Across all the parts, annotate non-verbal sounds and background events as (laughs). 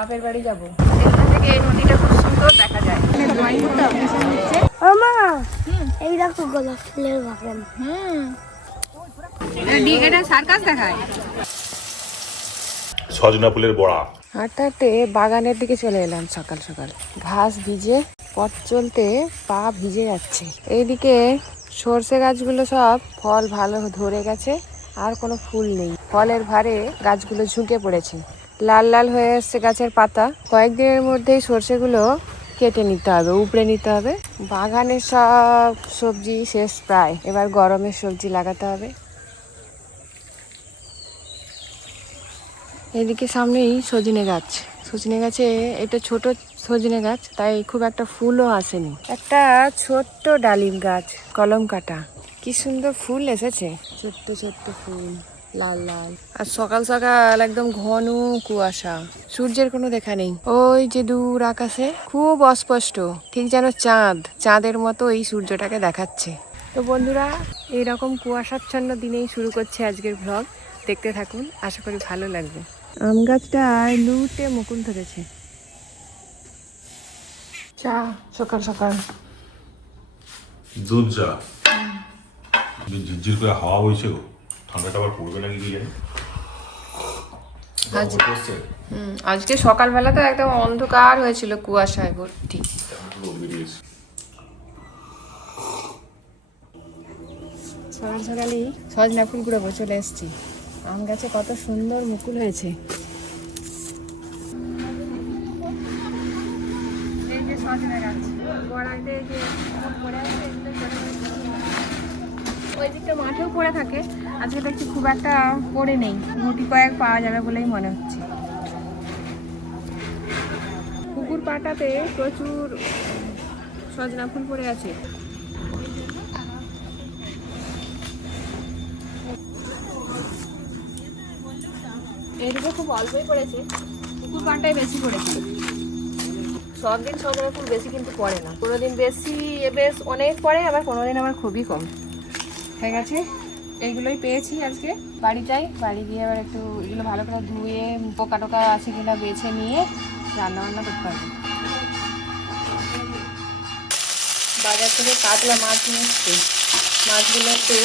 বাপের বাড়ি যাব। থেকে এই নদীটা খুব সুন্দর দেখা যায়। এই গোলাপ ফুলের বাগান। হুম। এটা সার্কাস দেখায় সজনা ফুলের বড়া। হাঁটতে হাঁটতে বাগানের দিকে চলে এলাম সকাল সকাল। ঘাস ভিজে পথ চলতে পা ভিজে যাচ্ছে। এইদিকে সর্ষে গাছগুলো সব ফল ভালো ধরে গেছে আর কোনো ফুল নেই। ফলের ভারে গাছগুলো ঝুঁকে পড়েছে। লাল লাল হয়ে এসছে গাছের পাতা। কয়েকদিনের মধ্যেই সর্ষেগুলো কেটে নিতে হবে, উপড়ে নিতে হবে। বাগানের সব সবজি শেষ প্রায়। এবার গরমের সবজি লাগাতে হবে। এদিকে সামনেই সজনে গাছ। সজনে গাছে এটা ছোট সজনে গাছ, তাই খুব একটা ফুলও আসেনি। একটা ছোট্ট ডালিম গাছ, কলম কাটা। কি সুন্দর ফুল এসেছে। ছোট্ট ছোট্ট ফুল। লাল লাল। আর সকাল সকাল একদম ঘন কুয়াশা। সূর্যের কোনো দেখা নেই। ওই যে দূর আকাশে খুব অস্পষ্ট ঠিক যেন চাঁদ চাঁদের মতো এই সূর্যটাকে দেখাচ্ছে। তো বন্ধুরা এইরকম কুয়াশাচ্ছন্ন দিনেই শুরু করছে আজকের ভ্লগ দেখতে থাকুন আশা করি ভালো লাগবে। আম গাছটায় লুটে মুকুল ধরেছে। চা সকাল সকাল। দুধ চা? ঝিরঝির করে হাওয়া বইছে গো। ঠান্ডাটা আবার পড়বে নাকি কি জানি? আজকে সকালবেলা তো একদম অন্ধকার হয়েছিল কুয়াশায় ভর্তি। সকাল সকালই সজনা ফুল গুঁড়ো চলে এসেছি। আম গাছে কত সুন্দর মুকুল হয়েছে। এই যে সজনা গাছ। গোড়াতে এই যে ফুল পড়ে আছে, এগুলো ছোট ছোট। ওই দিকটা মাঠেও পড়ে থাকে। আজকে দেখছি খুব একটা পড়ে নেই। গুটি কয়েক পাওয়া যাবে বলেই মনে হচ্ছে। পুকুর পাটাতে প্রচুর সজনা ফুল পড়ে আছে। এদিকে খুব অল্পই পড়েছে। পুকুর পানটাই বেশি পড়েছে। সব দিন সজনা ফুল বেশি কিন্তু পড়ে না। কোনো দিন বেশি এ বেশ অনেক পড়ে, আবার কোনো দিন আবার খুবই কম। হয়ে গেছে। এইগুলোই পেয়েছি আজকে। বাড়ি যাই বাড়ি গিয়ে আবার একটু এগুলো ভালো করে ধুয়ে, পোকা টোকা আছে কিনা বেছে নিয়ে রান্না বান্না করতে হবে। বাজার থেকে কাতলা মাছ নিয়ে এসছি। মাছগুলো একটু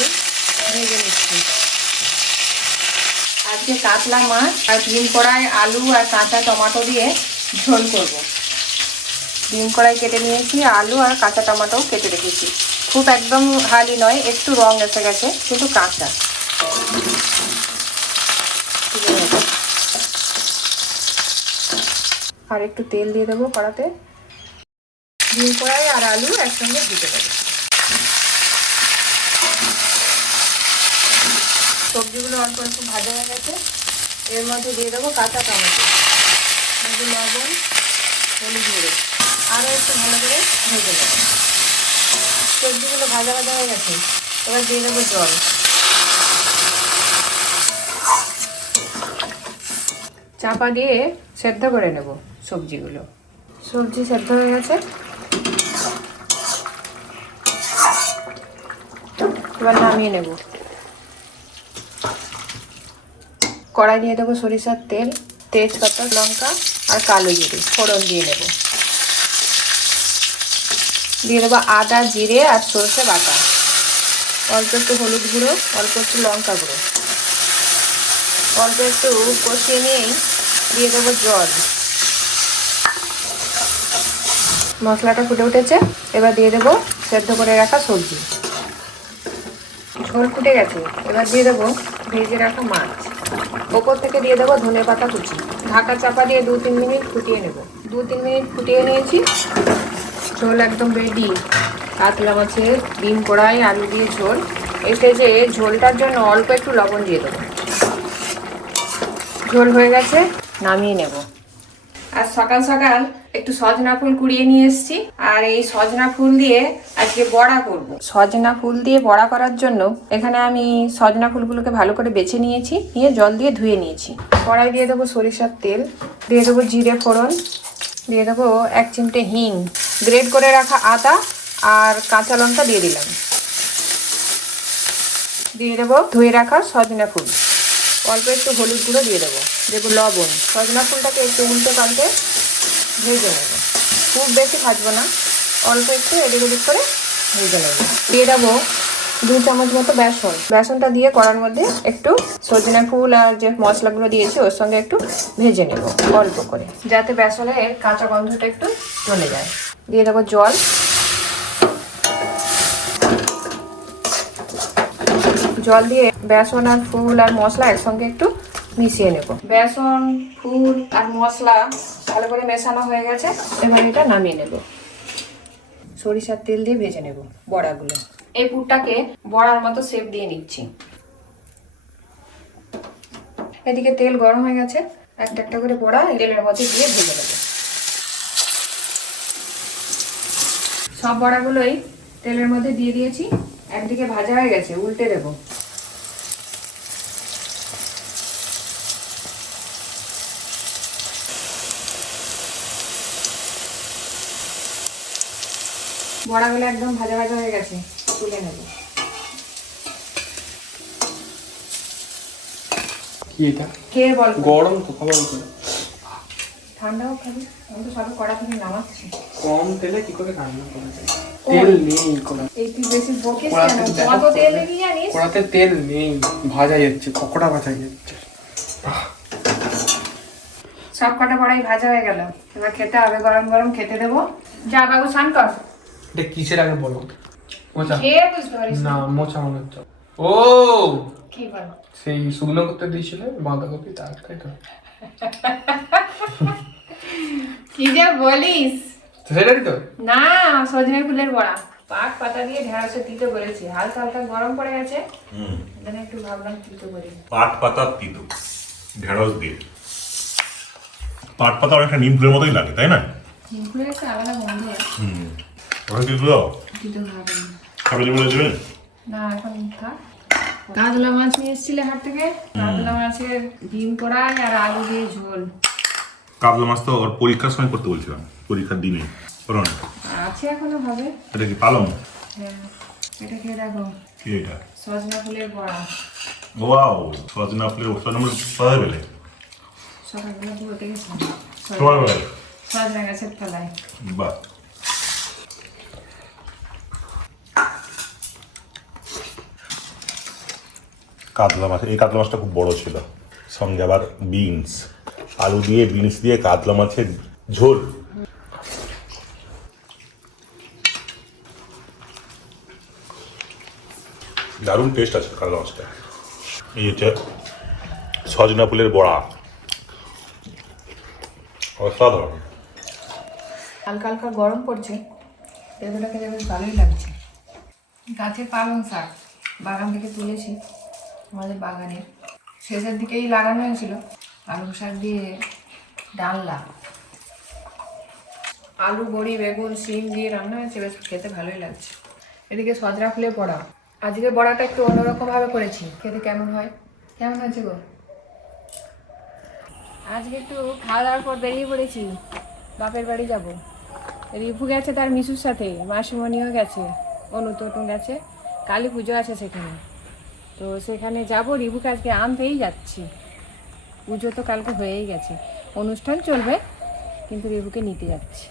ভেজে নিচ্ছি। আজকে কাতলা মাছ আর ডিম কড়াই, আলু আর কাঁচা টমাটো দিয়ে ঝোল করব। ডিম কড়াই কেটে নিয়েছি, আলু আর কাঁচা টমেটোও কেটে রেখেছি। খুব একদম হালি নয়, একটু রং এসে গেছে কিন্তু কাঁচা। আর একটু তেল দিয়ে দেবো কড়াতে। ডিম কড়াই আর আলু একসঙ্গে দিতে দেবো। সবজিগুলো অল্প একটু ভাজা হয়ে গেছে। এর মধ্যে দিয়ে দেবো কাঁচা টমেটো। লবণ, হলুদ আরও একটু ভালো করে ভেজে দেবো সবজিগুলো ভাজা ভাজা হয়ে গেছে। এবার দিয়ে দেবো জল। চাপা দিয়ে সেদ্ধ করে নেব সবজিগুলো। সবজি সেদ্ধ হয়ে গেছে। এবার নামিয়ে নেব। কড়াই দিয়ে দেবো সরিষার তেল, তেজপাতা, লঙ্কা আর কালো জিরে, ফোড়ন দিয়ে নেব। দিয়ে দেবো আদা, জিরে আর সরষে বাটা। অল্প একটু হলুদ গুঁড়ো, অল্প একটু লঙ্কা গুঁড়ো। অল্প একটু কষিয়ে নিয়েই দিয়ে দেবো জল। মশলাটা ফুটে উঠেছে, এবার দিয়ে দেবো সেদ্ধ করে রাখা সবজি। ঝোল ফুটে গেছে, এবার দিয়ে দেবো ভেজে রাখা মাছ। ওপর থেকে দিয়ে দেবো ধনে পাতা কুচি। ঢাকা চাপা দিয়ে দু তিন মিনিট ফুটিয়ে নেব। দু তিন মিনিট ফুটিয়ে নিয়েছি ঝোল একদম রেডি কাতলা মাছের ডিম কড়াই, আলু দিয়ে ঝোল। এতে যে ঝোলটার জন্য অল্প একটু লবণ দিয়ে দেবো। ঝোল হয়ে গেছে, নামিয়ে নেব। আর সকাল সকাল একটু সজনা ফুল কুড়িয়ে নিয়ে এসেছি। আর এই সজনা ফুল দিয়ে আজকে বড়া করব। সজনা ফুল দিয়ে বড়া করার জন্য এখানে আমি সজনা ফুলগুলোকে ভালো করে বেছে নিয়েছি, নিয়ে জল দিয়ে ধুয়ে নিয়েছি। কড়াই দিয়ে দেবো সরিষার তেল, দিয়ে দেবো জিরে ফোড়ন দিয়ে দেবো এক চিমটে হিং। গ্রেড করে রাখা আদা আর কাঁচা লঙ্কা দিয়ে দিলাম। দিয়ে দেবো ধুয়ে রাখা সজনা ফুল। অল্প একটু হলুদ গুঁড়ো দিয়ে দেবো। দেবো লবণ। সজনা ফুলটাকে একটু উল্টে পাল্টে ভেজে নেব। খুব বেশি ভাজবো না। অল্প একটু এদিক ওদিক করে ভেজে নেব। দিয়ে দেবো দু চামচ মতো বেসন। বেসনটা দিয়ে কড়ার মধ্যে একটু সজনে ফুল আর যে মশলাগুলো দিয়েছি, ওর সঙ্গে একটু ভেজে নেব অল্প করে, যাতে বেসনের কাঁচা গন্ধটা একটু চলে যায়। দিয়ে দেবো জল। জল দিয়ে বেসন আর ফুল আর মশলা একসঙ্গে একটু মিশিয়ে নেব। বেসন, ফুল আর মশলা ভালো করে মেশানো হয়ে গেছে, এবার এটা নামিয়ে নেব। সরিষার তেল দিয়ে ভেজে নেব বড়াগুলো। এই পুরটাকে বড়ার মতো শেপ দিয়ে নিচ্ছি। এদিকে তেল গরম হয়ে গেছে। একটা একটা করে বড়া তেলের মধ্যে দিয়ে ভেজে নেব। সব বড়াগুলোই তেলের মধ্যে দিয়ে দিয়েছি। একদিকে ভাজা হয়ে গেছে, উল্টে দেবো। বড়াগুলো একদম ভাজা ভাজা হয়ে গেছে। তুলে নেব। কি এটা? খেয়ে বল? গরম তো খাবার উপরে ঠান্ডাও খাবি আমি তো সবে কড়া থেকে নামাচ্ছি। কম তেলে কি করে রান্না করা যায়? তেল নেই কড়া। এই তুই বেশি বকিস কেন? কত তেল দেখি জানিস? কড়াতে তেল নেই ভাজা যাচ্ছে পকোড়া ভাজা যাচ্ছে। সব কটা বড়াই ভাজা হয়ে গেল। এবার খেতে হবে গরম গরম খেতে দেবো। যা বাবু স্নান কর। এটা কিসের আগে বলো? মোচা। খেয়ে বুঝতে পারিস না মোচা মনে হচ্ছে। ও! কি বল? সেই শুকনো করতে দিয়েছিল বাঁধাকপি তার তাই তো। কি যে বলিস? সেটাই তো? না সজনে ফুলের বড়া। পাক পাতা দিয়ে ঢেঁড়সে দিতে বলেছি হালকা হালকা গরম পড়ে গেছে। এখানে একটু ভাবলাম করি। পাট পাতা তিতো ঢেঁড়স দিয়ে। পাট পাতা অনেকটা নিম ফুলের মতোই লাগে তাই না? ফুলের একটা আলাদা গন্ধ আছে। হুম। খাবে যে বলে দেবেন না এখন থাক। কাতলা মাছ নিয়ে এসেছিলে হাট থেকে? কাতলা মাছের ডিম কড়াই আর আলু দিয়ে ঝোল। কাবলা মাছ তো ওর পরীক্ষার সময় করতে বলছিলাম পরীক্ষার দিনে। করো না। আর আছে এখনও হবে। এটা কি পালং? হ্যাঁ এটা খেয়ে দেখো। কি এটা? সজনা ফুলের বড়া। ওয়াও সজনা ফুলের সজনা ফুল সবাই বেলে সকালবেলা সবাই বেলে সজনা গাছের তলায়। বাহ। কাতলা মাছ। এই কাতলা মাছটা খুব বড় ছিল। সঙ্গে আবার বিনস। আলু দিয়ে, বিনস দিয়ে কাতলা মাছের ঝোল। দারুণ টেস্ট আছে কাতলা মাছটা। এই হচ্ছে সজনা ফুলের বড়া। অসাধারণ। হালকা হালকা গরম পড়ছে। খেতে বেশ ভালোই লাগছে। গাছের পালং শাক বাগান থেকে তুলেছি। আমাদের বাগানে শেষের দিকেই লাগানো হয়েছিল। পালং শাক দিয়ে ডালনা। আলু, বড়ি, বেগুন, শিম দিয়ে রান্না হয়েছে। বেশ খেতে ভালোই লাগছে। এদিকে সজনা ফুলের বড়া। আজকে বড়াটা একটু অন্যরকমভাবে করেছি। খেতে কেমন হয়? কেমন হয়েছে গো? আজকে একটু খাওয়া দাওয়ার পর বেরিয়ে পড়েছি। বাপের বাড়ি যাব। রিভু গেছে তার মিশুর সাথে। মাসিমণিও গেছে। অনু টটু গেছে। কালী পুজো আছে সেখানে। তো সেখানে যাব রিভুকে আজকে আনতেই যাচ্ছি। পুজো তো কালকে হয়েই গেছে। অনুষ্ঠান চলবে, কিন্তু রিভুকে নিতে যাচ্ছি।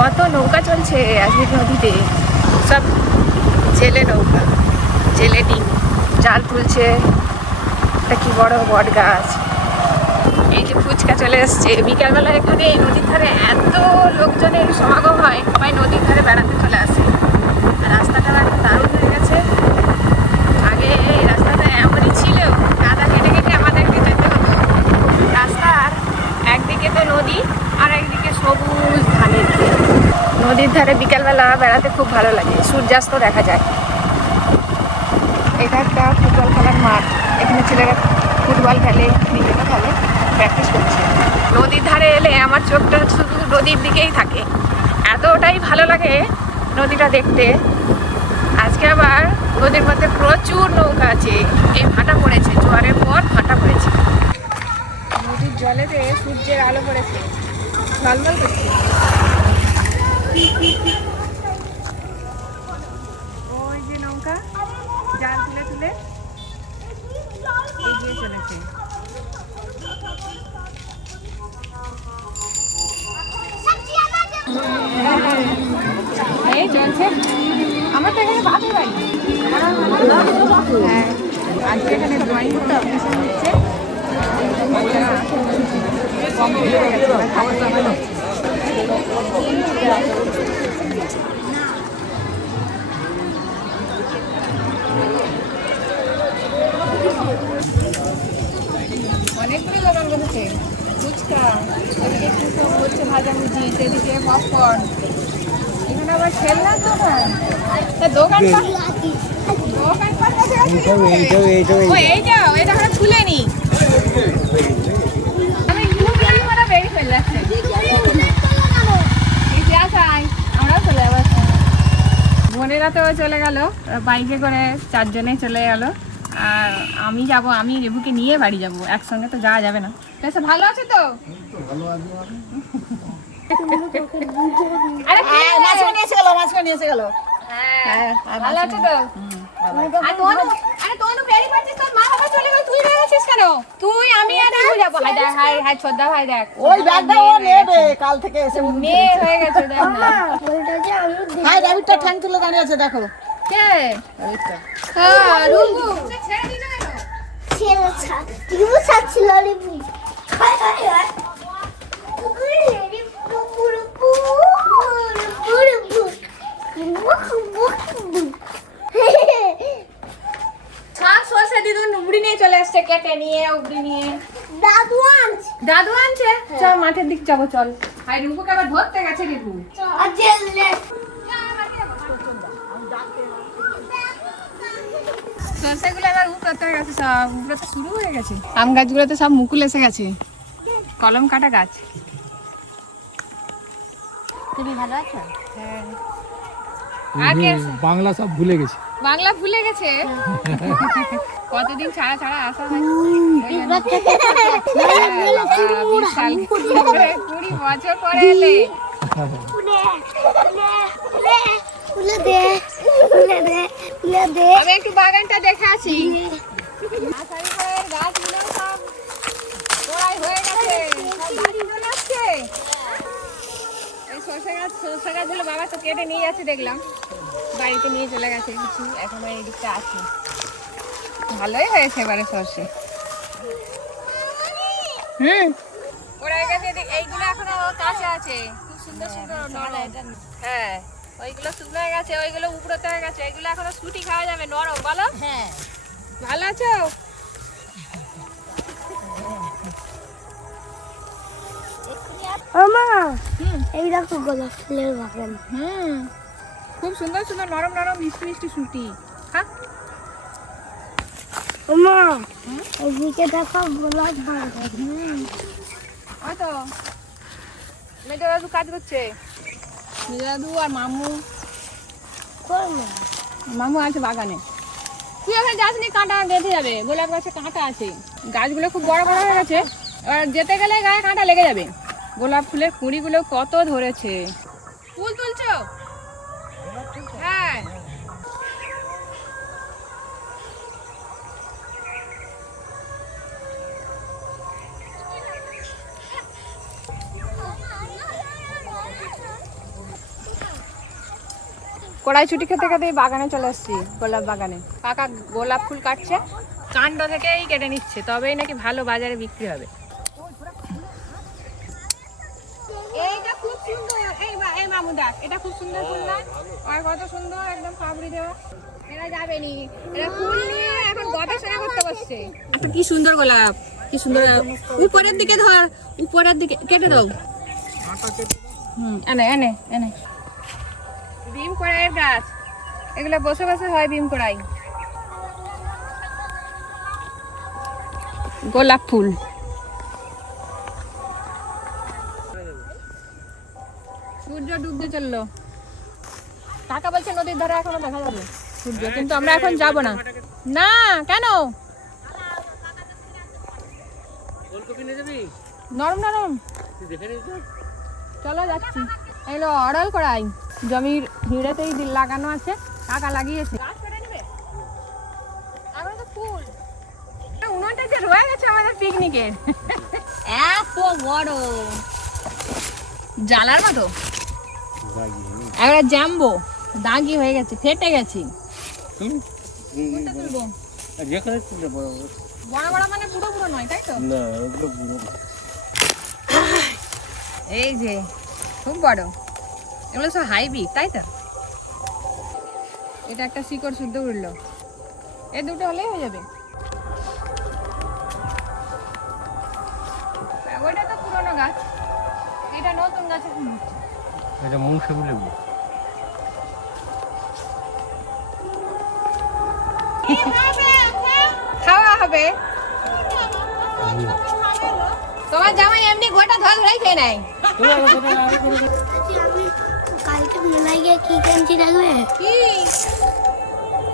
কত নৌকা চলছে আজকের নদীতে। সব জেলে নৌকা জেলে ডিম, জাল তুলছে। একটা কি বড় বট গাছ এই যে ফুচকা চলে এসছে। বিকালবেলা এখানে এই নদীর ধারে এত লোকজনের সমাগম হয়, সবাই নদীর ধারে বেড়াতে চলে আসে। রাস্তাটা দারুণ হয়ে গেছে। আগে এই রাস্তাটা এমনই ছিল কাদা কেটে কেটে আমাদেরকে যেতে হতো। রাস্তার একদিকে তো নদী, আর একদিকে সবুজ ধানের নদীর ধারে বিকালবেলা বেড়াতে খুব ভালো লাগে। সূর্যাস্ত দেখা যায়। এটা একটা ফুটবল খেলার মাঠ। এখানে ছেলেরা ফুটবল খেলে ক্রিকেটও খেলে প্র্যাকটিস করছে। নদীর ধারে এলে আমার চোখটা শুধু নদীর দিকেই থাকে। এতটাই ভালো লাগে নদীটা দেখতে। আজকে আবার নদীর মধ্যে প্রচুর নৌকা আছে। এই ভাটা পড়েছে, জোয়ারের পর ভাটা পড়েছে। নদীর জলেতে সূর্যের আলো পড়েছে ঝলমল করছে অনেকগুলো দোকান বসেছে। ফুচকা এদিকে কি সব হচ্ছে ভাজাভুজি সেদিকে পপকর্ন এখানে আবার খেলনার দোকান। তা দোকান দোকান পাট বসে আছে নাকি? ও এই যাও এটা এখনও খুলেনি আমি খুব দেরি করে বেরিয়ে ফেলে যাচ্ছে এই যে আসাই আমরাও চলে যাব বোনেরা তো চলে গেল। বাইকে করে চারজনে চলে গেল। আর আমি যাব আমি রেবুকে নিয়ে বাড়ি যাব। একসঙ্গে তো যাওয়া যাবে না। বেশ ভালো আছে তো? আরে? মাঝখানে এসে গেল মাঝখানে এসে গেল। হ্যাঁ, ভালো আছে তো? আর তনু আরে তনু তুই তুই আমি আর রেবু যাব হাই দেখ হাই হাই ছোদ্দা ভাই দেখ। ওই ব্যাগটা ও নেবে কাল থেকে এসে মেয়ে হয়ে গেছে দেখ না। হাই র্যাবিটটা ঠ্যাং তুলে দাঁড়িয়ে আছে দেখো। কে? র্যাবিটটা হ্যাঁ রুবু। ছেড়ে দিন না কেন ছেলে ছাড়। রিমু ছাড়ছিল রিমু হাই হাই হাই শাক সরষে দিদুন উবড়ি নিয়ে কেটে নিয়ে উবড়ি নিয়ে। দাদু আনছ। দাদু আনছে? চল মাঠের দিক যাব চল। হাই আবার ধরতে গেছে সরষেগুলো গেছে সব উপড়তে শুরু হয়ে গেছে। আম গাছগুলোতে সব মুকুল এসে গেছে। কলম কাটা গাছ। তুমি ভালো আছো? হ্যাঁ। বাংলা সব ভুলে গেছে। বাংলা ভুলে গেছে? কতদিন ছাড়া ছাড়া আসা হয়? কুড়ি বছর পরে এলে আমি একটু বাগানটা দেখে আসি। গাছগুলো সব হয়ে সরষে গাছ সরষে গাছগুলো বাবা তো কেটে নিয়ে যাচ্ছে দেখলাম। বাড়িতে নিয়ে চলে গেছে কিছু এখন এই দিকটা আছে ভালোই হয়েছে এবারে সরষে। হুম। ওরা এইগুলো এখনও কাঁচা আছে। খুব সুন্দর সুন্দর নরম। হ্যাঁ ওইগুলো শুকনো হয়ে গেছে ওইগুলো হয়ে গেছে এগুলো এখনও সুটি খাওয়া যাবে নরম বলো? হ্যাঁ। ভালো আছো? আমা এই দেখো গোলাপ ফুলের বাগান। হুম খুব সুন্দর সুন্দর নরম নরম মিষ্টি মিষ্টি সুটি হ্যাঁ আমা এইদিকে দেখো গোলাপ বাগান ওই তো মেজো দাদু কাজ করছে। মেজো দাদু আর মামু। মামু আছে বাগানে। তুই ওখানে যাসনি কাঁটা বেঁধে যাবে। গোলাপ গাছে কাঁটা আছে। গাছগুলো খুব বড় বড় হয়ে গেছে। এবার যেতে গেলে গায়ে কাঁটা লেগে যাবে। গোলাপ ফুলের কুড়িগুলো কত ধরেছে। ফুল তুলছো? কড়াই ছুটি খেতে খেতে এই বাগানে চলে আসছি গোলাপ বাগানে। কাকা গোলাপ ফুল কাটছে। কাণ্ড থেকেই কেটে নিচ্ছে তবেই নাকি ভালো বাজারে বিক্রি হবে। এইটা খুব সুন্দর এই এই মামু এটা খুব সুন্দর ফুল না? আর কত সুন্দর একদম দেওয়া। এরা যাবে নি এরা ফুল নিয়ে এখন গবেষণা করতে বসছে। একটা কি সুন্দর গোলাপ কি সুন্দর উপরের দিকে ধর উপরের দিকে কেটে দাও। হুম এনে এনে এনে। ভীম কড়াইয়ের গাছ। এগুলো বসে বসে হয় ভীম কড়াই। গোলাপ ফুল। সূর্য ডুবতে চলল। কাকা বলছে নদীর ধারে এখনও দেখা যাবে। সূর্য কিন্তু আমরা এখন যাব না। না কেন? নরম নরম? চলো যাচ্ছি। এগুলো অর্ডার করাই জমির হিড়েতেই দিল লাগানো আছে কাকা লাগিয়েছে। যে রয়ে গেছে আমাদের পিকনিকের এত বড়। জালার মতো। দাগি হয়ে গেছে ফেটে গেছি। যেখানে তুলতে বড় বড়। মানে পুরো পুরো নয় তাই তো? না ওগুলো বুড়ো। এই যে খুব বড়। এগুলো সব হাইব্রিড তাই তো? এটা একটা শিকড় শুদ্ধ উঠল। এ দুটো হলেই হয়ে যাবে। ওইটা তো পুরনো গাছ। এটা নতুন গাছ এখন হচ্ছে। এটা মুংসে বলে খাওয়া হবে। তোমার জামাই এমনি গোটা ধর ধরেই খেয়ে নেয়। গিয়ে কি কাঞ্চি লাগবে কি?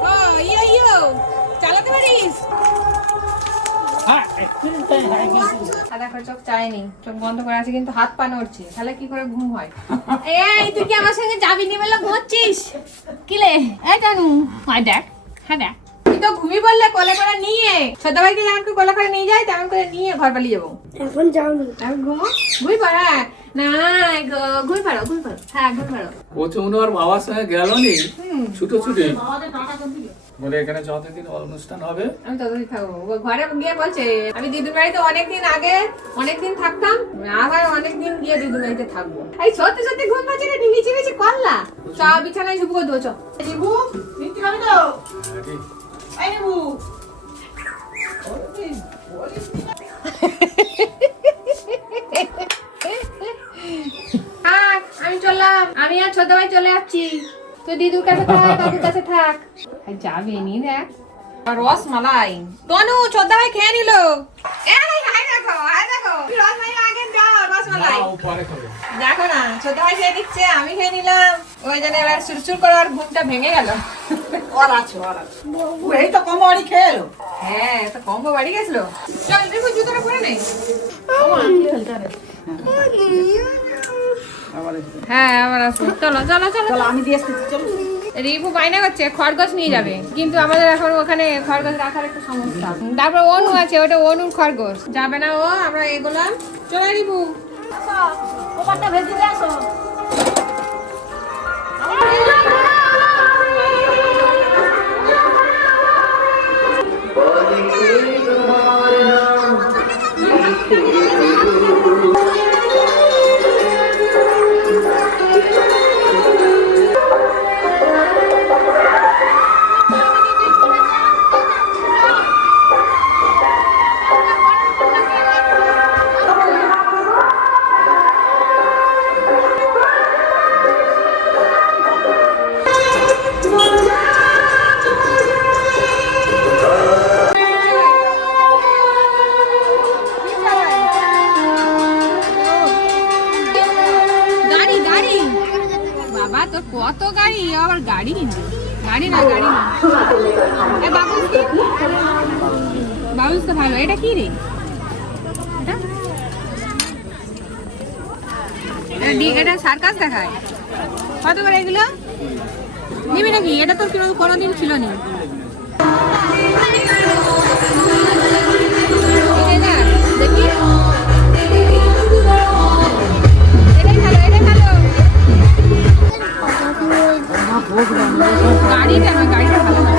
ও ইয়ো ইয়ো চালাতে পারিস? সাদা করে চোখ চায়নি চোখ বন্ধ করে আছে কিন্তু হাত পা নড়ছে। তাহলে কি করে ঘুম হয়? (laughs) এই তুই কি আমার সঙ্গে যাবি নি বলে ঘুরছিস? কিলে এই জানু হ্যাঁ দেখ। হ্যাঁ দেখ। তো ঘুমি বললে কোলে করে নিয়ে ছোট ভাইকে যেমন করে কোলে করে নিয়ে যায় তেমন করে নিয়ে ঘর পালিয়ে যাব এখন যাও না ঘুমো পারো হ্যাঁ না গো- ঘুই পারো হ্যাঁ পারো প্রচণ্ড আর বাবার সঙ্গে গেল নি হুম ছুটো ছুটে বলে এখানে যতদিন অনুষ্ঠান হবে আমি ততদিন থাকব ঘরে গিয়ে বলছে আমি দিদির বাড়িতে অনেকদিন আগে অনেকদিন থাকতাম আবার অনেকদিন গিয়ে দিদির বাড়িতে থাকব এই সত্যি সত্যি ঘুম পাচ্ছে নিচে করলা চ বিছানায় শুভ করে দেবো চ নিবু নিতে পারবি তো আমি চললাম। আমি আর ছোট ভাই চলে যাচ্ছি। তো দিদুর কাছে থাক দাদুর কাছে থাক। যাবে নি দেখ। আর রসমালাই তনু ছোট ভাই খেয়ে নিল। দেখো হাই রসমালাই আগে দাও রসমালাই পরে খাবে। দেখো না ছোট ভাই খেয়ে দিচ্ছে আমি খেয়ে নিলাম। ওই জন্য এবার সুরসুর করে আর ঘুমটা ভেঙে গেল। ওর আছে ওর আছে। এই তো কম অড়ি খেয়ে এলো। হ্যাঁ তো কম্বো বাড়ি গেছিল। চল দেখো জুতোটা পরে নেই হ্যাঁ আবার আসব। চলো চলো চলো আমি দিয়ে এসতেছি চলো। রিপু বাইনা করছে, খরগোশ নিয়ে যাবে। কিন্তু আমাদের এখন ওখানে খরগোশ রাখার একটু সমস্যা। তারপর অনু আছে, ওটা অনুর খরগোশ। যাবে না ও, আমরা এগোলাম চলে রিপু। ভেজে আসো। ভালো, এটা কি রে? এটা? সার্কাস দেখায়। কত করে এগুলো? নিবি নাকি? এটা তোর কোনো কোনোদিন ছিল না গাড়িটা গাড়িটা ভালো না।